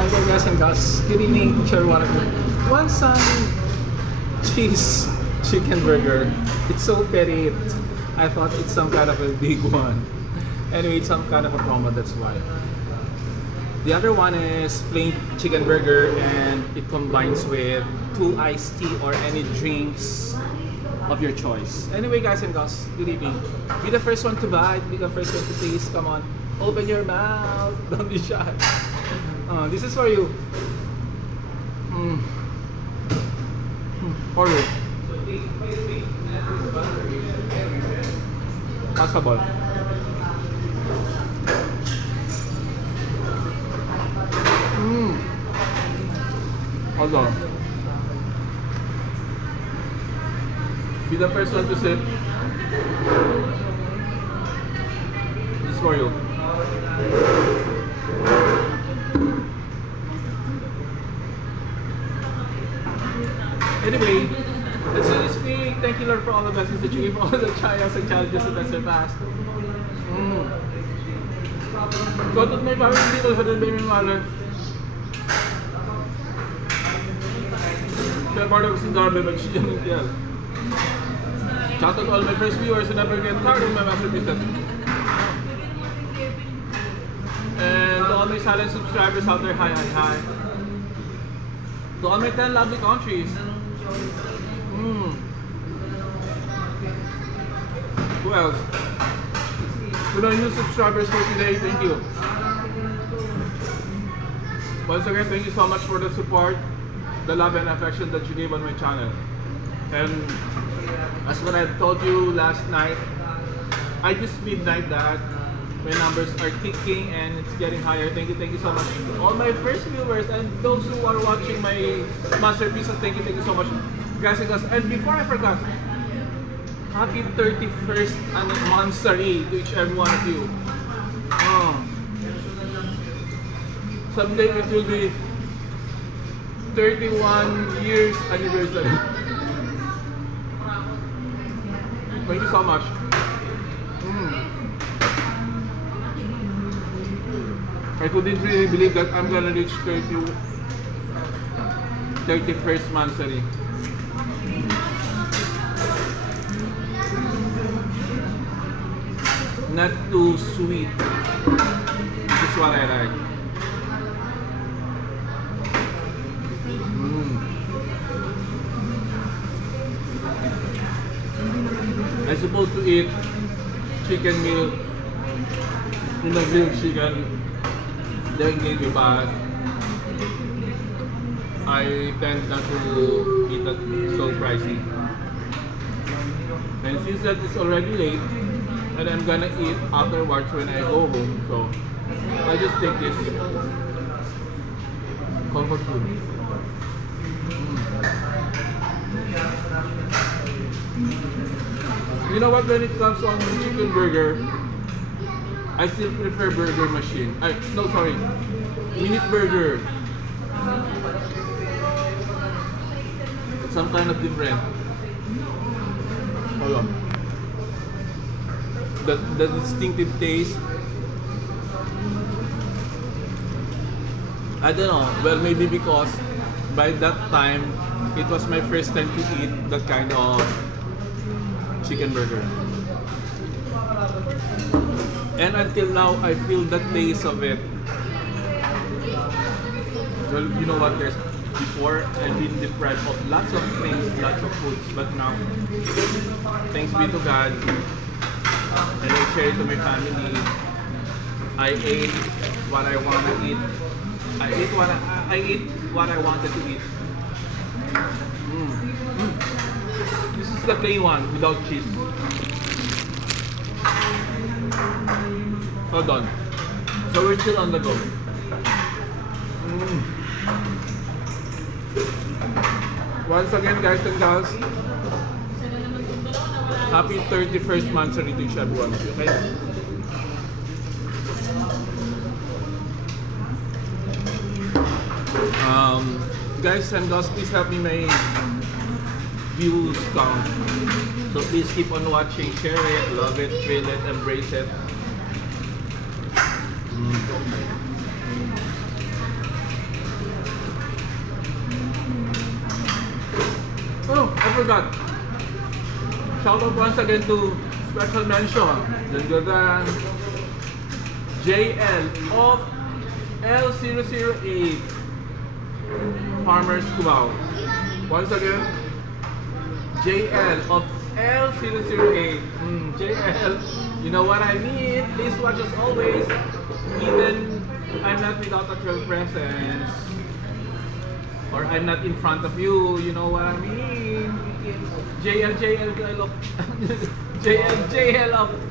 Hi there guys and gals. Good evening to everyone. One cheese chicken burger. It's so petty. I thought it's some kind of a big one. Anyway, it's some kind of a promo, that's why. The other one is plain chicken burger and it combines with 2 iced tea or any drinks of your choice. Anyway guys and gals, good evening. Be the first one to bite, be the first one to taste. Come on, open your mouth, don't be shy. This is for you. For you. Passable. Hold on. Be the first one to sip. This is for you. Anyway, let's do this thing. Thank you, Lord, for all the blessings that you give, all the trials and challenges that I surpassed. So, to my family, dito sa Dembay Mimala. Siya part of Sindarbe, but she's young and shout out to all my first viewers who never get tired of my masterpieces. And to all my silent subscribers out there, hi. To all my 10 lovely countries. Who else? To my new subscribers for today, thank you. Once again, thank you so much for the support, the love and affection that you gave on my channel. And as what I told you last night, I just midnight that my numbers are ticking and it's getting higher. Thank you so much. All my first viewers and those who are watching my masterpieces, thank you so much. Guys and girls, and before I forgot, happy 31st anniversary to each every one of you. Someday it will be 31 years anniversary. Thank you so much. I couldn't really believe that I'm gonna reach 31st anniversary. Not too sweet. This is what I like. I'm supposed to eat chicken meal in the grilled chicken. But I tend not to eat that so pricey. And since that it's already late, and I'm gonna eat afterwards when I go home, so I just take this comfort food. You know what? When it comes on chicken burger, I still prefer burger machine. No, sorry, minute burger. It's some kind of different. Hold on. The distinctive taste. I don't know. Well, maybe because by that time it was my first time to eat that kind of chicken burger. And until now, I feel the taste of it. Well, you know what, guys? Before, I've been deprived of lots of things, lots of foods. But now, thanks be to God, and I share it to my family. I ate what I want to eat. I ate what I wanted to eat. This is the plain one, without cheese. Hold on. So we're still on the go. Once again, guys and gals, happy 31st anniversary to each everyone of you, okay? Guys and gals, please help me my views count. So please keep on watching, share it, love it, feel it, embrace it. forgot. Shout out once again to special mention. Dun, JL of L008 Farmers Cubao. Once again, JL of L008. JL, you know what I mean? Please watch us always, even I'm not without at your presence, or I'm not in front of you. You know what I mean? JL of JL of